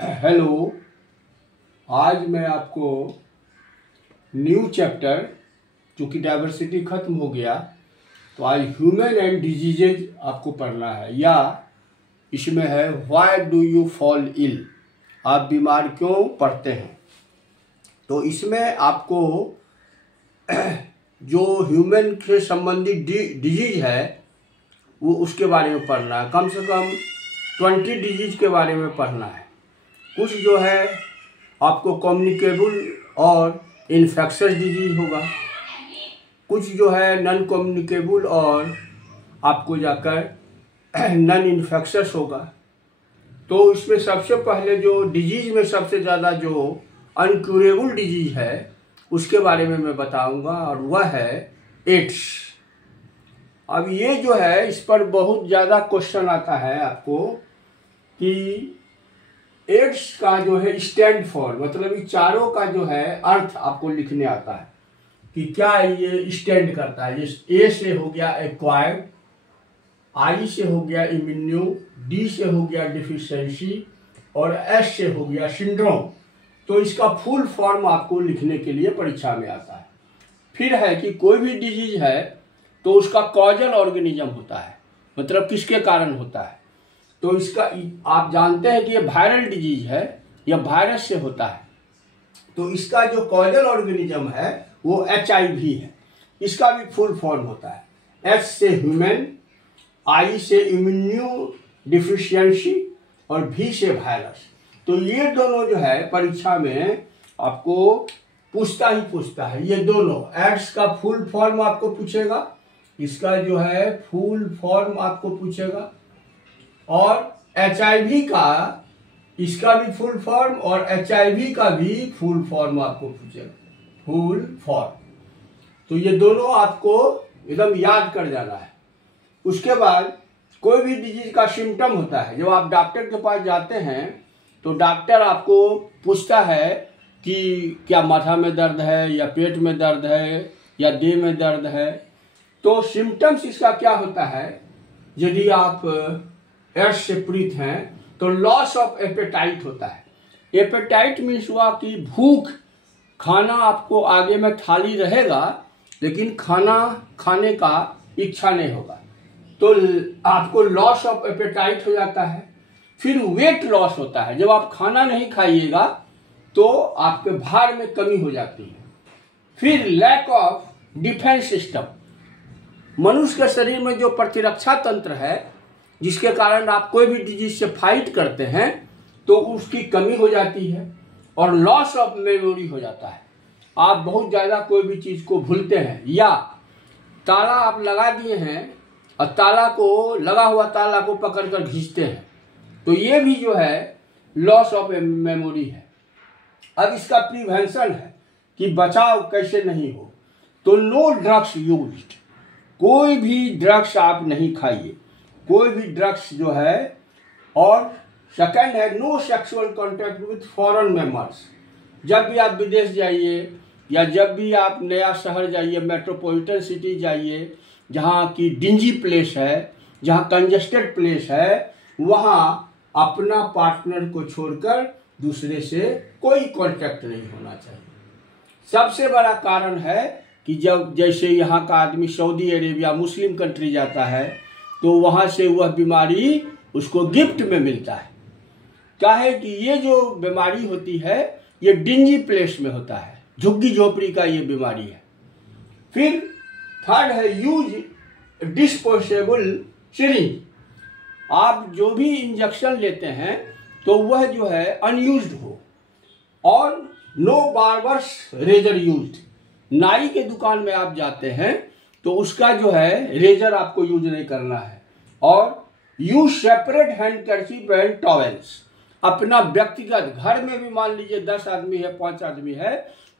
Hello. आज मैं आपको न्यू चैप्टर, चूँकि डाइवर्सिटी खत्म हो गया तो आज ह्यूमन एंड डिजीजेज आपको पढ़ना है, या इसमें है why do you fall ill, आप बीमार क्यों पड़ते हैं। तो इसमें आपको जो ह्यूमन से संबंधित डिजीज है वो उसके बारे में पढ़ना है। कम से कम 20 डिजीज के बारे में पढ़ना है। कुछ जो है आपको कम्युनिकेबल और इन्फेक्शस डिजीज होगा, कुछ जो है नॉन कम्युनिकेबल और आपको जाकर नॉन इन्फेक्शस होगा। तो इसमें सबसे पहले जो डिजीज में सबसे ज़्यादा जो अनक्यूरेबल डिजीज है उसके बारे में मैं बताऊंगा, और वह है एड्स। अब ये जो है इस पर बहुत ज़्यादा क्वेश्चन आता है आपको कि एड्स का जो है स्टैंड फॉर, मतलब ये चारों का जो है अर्थ आपको लिखने आता है कि क्या ये स्टैंड करता है। जैसे ए से हो गया एक्वायर्ड, आई से हो गया इम्यूनो, डी से हो गया डिफिशियंसी और एस से हो गया सिंड्रोम। तो इसका फुल फॉर्म आपको लिखने के लिए परीक्षा में आता है। फिर है कि कोई भी डिजीज है तो उसका कॉजल ऑर्गेनिज्म होता है, मतलब किसके कारण होता है। तो इसका आप जानते हैं कि ये वायरल डिजीज है, यह वायरस से होता है। तो इसका जो कॉजल ऑर्गेनिज्म है वो HIV है। इसका भी फुल फॉर्म होता है S से ह्यूमन, I से इम्यूनो डिफिशियंसी और V से वायरस। तो ये दोनों जो है परीक्षा में आपको पूछता है। ये दोनों एड्स का फुल फॉर्म आपको पूछेगा, इसका जो है फुल फॉर्म आपको पूछेगा, और HIV का इसका भी फुल फॉर्म और HIV का भी फुल फॉर्म आपको पूछेगा, फुल फॉर्म। तो ये दोनों आपको एकदम याद कर जाना है। उसके बाद कोई भी डिजीज का सिम्टम होता है। जब आप डॉक्टर के पास जाते हैं तो डॉक्टर आपको पूछता है कि क्या माथा में दर्द है, या पेट में दर्द है, या देह में दर्द है। तो सिम्टम्स इसका क्या होता है, यदि आप एड्स से पीड़ित हैं तो लॉस ऑफ एपेटाइट होता है। एपेटाइट मीन्स हुआ कि भूख, खाना आपको आगे में थाली रहेगा लेकिन खाना खाने का इच्छा नहीं होगा, तो आपको लॉस ऑफ एपेटाइट हो जाता है। फिर वेट लॉस होता है, जब आप खाना नहीं खाइएगा तो आपके भार में कमी हो जाती है। फिर लैक ऑफ डिफेंस सिस्टम, मनुष्य के शरीर में जो प्रतिरक्षा तंत्र है जिसके कारण आप कोई भी डिजीज से फाइट करते हैं तो उसकी कमी हो जाती है। और लॉस ऑफ मेमोरी हो जाता है, आप बहुत ज़्यादा कोई भी चीज़ को भूलते हैं, या ताला आप लगा दिए हैं और ताला को, लगा हुआ ताला को पकड़कर खींचते हैं, तो ये भी जो है लॉस ऑफ मेमोरी है। अब इसका प्रिवेंशन है कि बचाव कैसे नहीं हो। तो नो ड्रग्स यूज्ड, कोई भी ड्रग्स आप नहीं खाइए, कोई भी ड्रग्स जो है। और सेकंड है no sexual contact with foreign members. जब भी आप विदेश जाइए या जब भी आप नया शहर जाइए, मेट्रोपॉलिटन सिटी जाइए, जहाँ की डिंजी प्लेस है, जहाँ कंजेस्टेड प्लेस है, वहाँ अपना पार्टनर को छोड़कर दूसरे से कोई कांटेक्ट नहीं होना चाहिए। सबसे बड़ा कारण है कि जब जैसे यहाँ का आदमी सऊदी अरेबिया मुस्लिम कंट्री जाता है तो वहाँ से वह बीमारी उसको गिफ्ट में मिलता है। क्या है कि ये जो बीमारी होती है ये डिंजी प्लेस में होता है, झुग्गी झोपड़ी का ये बीमारी है। फिर थर्ड है यूज डिस्पोजेबल सिरिंज, आप जो भी इंजेक्शन लेते हैं तो वह जो है अनयूज्ड हो। और नो बार्बर्स रेजर यूज्ड, नाई के दुकान में आप जाते हैं तो उसका जो है रेजर आपको यूज नहीं करना है। और use separate handkerchief and towels, अपना व्यक्तिगत, घर में भी मान लीजिए 10 आदमी है, 5 आदमी है,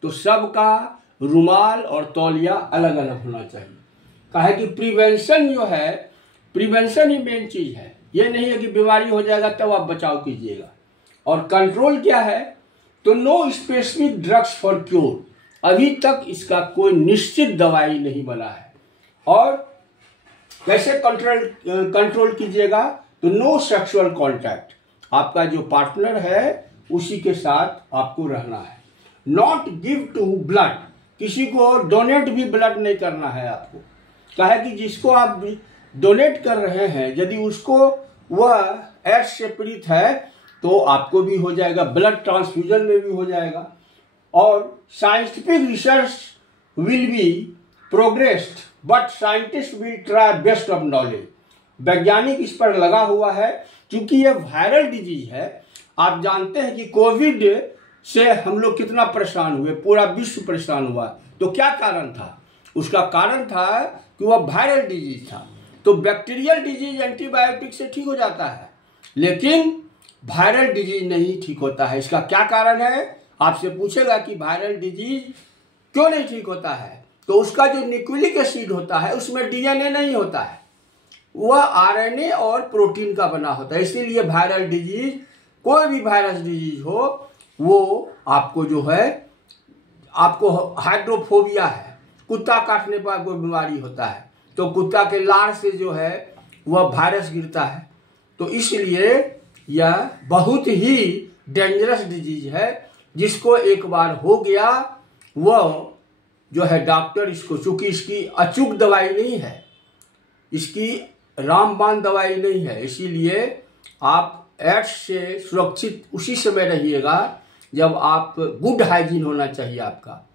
तो सबका रुमाल और तौलिया अलग अलग होना चाहिए। कहा है कि प्रिवेंशन जो है, प्रिवेंशन ही मेन चीज है। ये नहीं है कि बीमारी हो जाएगा तब आप बचाव कीजिएगा। और कंट्रोल क्या है, तो no specific drugs for cure, अभी तक इसका कोई निश्चित दवाई नहीं बना है। और कैसे कंट्रोल कीजिएगा, तो नो सेक्सुअल कॉन्टैक्ट, आपका जो पार्टनर है उसी के साथ आपको रहना है। नॉट गिव टू ब्लड, किसी को डोनेट भी ब्लड नहीं करना है आपको। कहा है कि जिसको आप डोनेट कर रहे हैं यदि उसको वह एड्स से पीड़ित है तो आपको भी हो जाएगा, ब्लड ट्रांसफ्यूजन में भी हो जाएगा। और scientific research will be progressed but scientist will try best of knowledge. वैज्ञानिक इस पर लगा हुआ है क्योंकि ये वायरल डिजीज है। आप जानते हैं कि कोविड से हम लोग कितना परेशान हुए, पूरा विश्व परेशान हुआ। तो क्या कारण था? उसका कारण था कि वह वायरल डिजीज था। तो बैक्टीरियल डिजीज एंटीबायोटिक से ठीक हो जाता है, लेकिन वायरल डिजीज नहीं ठीक होता है। इसका क्या कारण है? आपसे पूछेगा कि वायरल डिजीज क्यों नहीं ठीक होता है, तो उसका जो न्यूक्लिक एसिड होता है उसमें डीएनए नहीं होता है, वह आरएनए और प्रोटीन का बना होता है। इसीलिए वायरल डिजीज, कोई भी वायरस डिजीज हो, वो आपको जो है, आपको हाइड्रोफोबिया है, कुत्ता काटने पर आपको बीमारी होता है, तो कुत्ता के लार से जो है वह वायरस गिरता है। तो इसलिए यह बहुत ही डेंजरस डिजीज है, जिसको एक बार हो गया वह जो है डॉक्टर इसको, चूंकि इसकी अचूक दवाई नहीं है, इसकी रामबाण दवाई नहीं है, इसीलिए आप एड्स से सुरक्षित उसी समय रहिएगा जब आप गुड हाइजीन होना चाहिए आपका।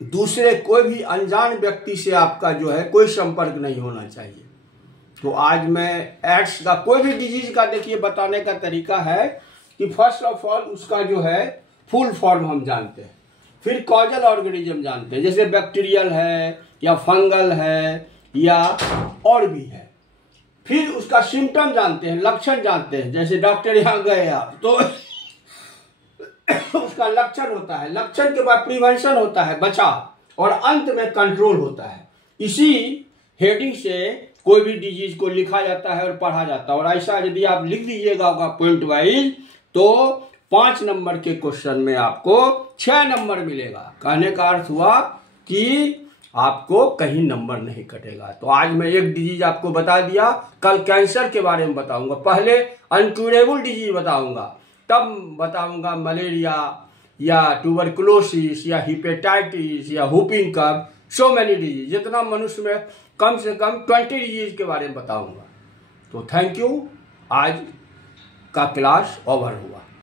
दूसरे कोई भी अनजान व्यक्ति से आपका जो है कोई संपर्क नहीं होना चाहिए। तो आज मैं एड्स का, कोई भी डिजीज का देखिए बताने का तरीका है कि फर्स्ट ऑफ ऑल उसका जो है फुल फॉर्म हम जानते हैं, फिर कॉजल ऑर्गेनिज्म जानते हैं, जैसे बैक्टीरियल है या फंगल है या और भी है। फिर उसका सिम्टम जानते हैं, लक्षण जानते हैं, जैसे डॉक्टर यहाँ गए आप तो उसका लक्षण होता है, लक्षण के बाद प्रिवेंशन होता है, बचाव, और अंत में कंट्रोल होता है। इसी हेडिंग से कोई भी डिजीज को लिखा जाता है और पढ़ा जाता है। और ऐसा यदि आप लिख दीजिएगा होगा पॉइंट वाइज तो 5 नंबर के क्वेश्चन में आपको 6 नंबर मिलेगा। कहने का अर्थ हुआ कि आपको कहीं नंबर नहीं कटेगा। तो आज मैं एक डिजीज आपको बता दिया, कल कैंसर के बारे में बताऊंगा, पहले अनक्यूरेबल डिजीज बताऊंगा, तब बताऊंगा मलेरिया या ट्यूबरकुलोसिस या हिपेटाइटिस या whooping cough, so many disease, जितना मनुष्य में कम से कम 20 डिजीज के बारे में बताऊंगा। तो थैंक यू, आज का क्लास ओवर हुआ।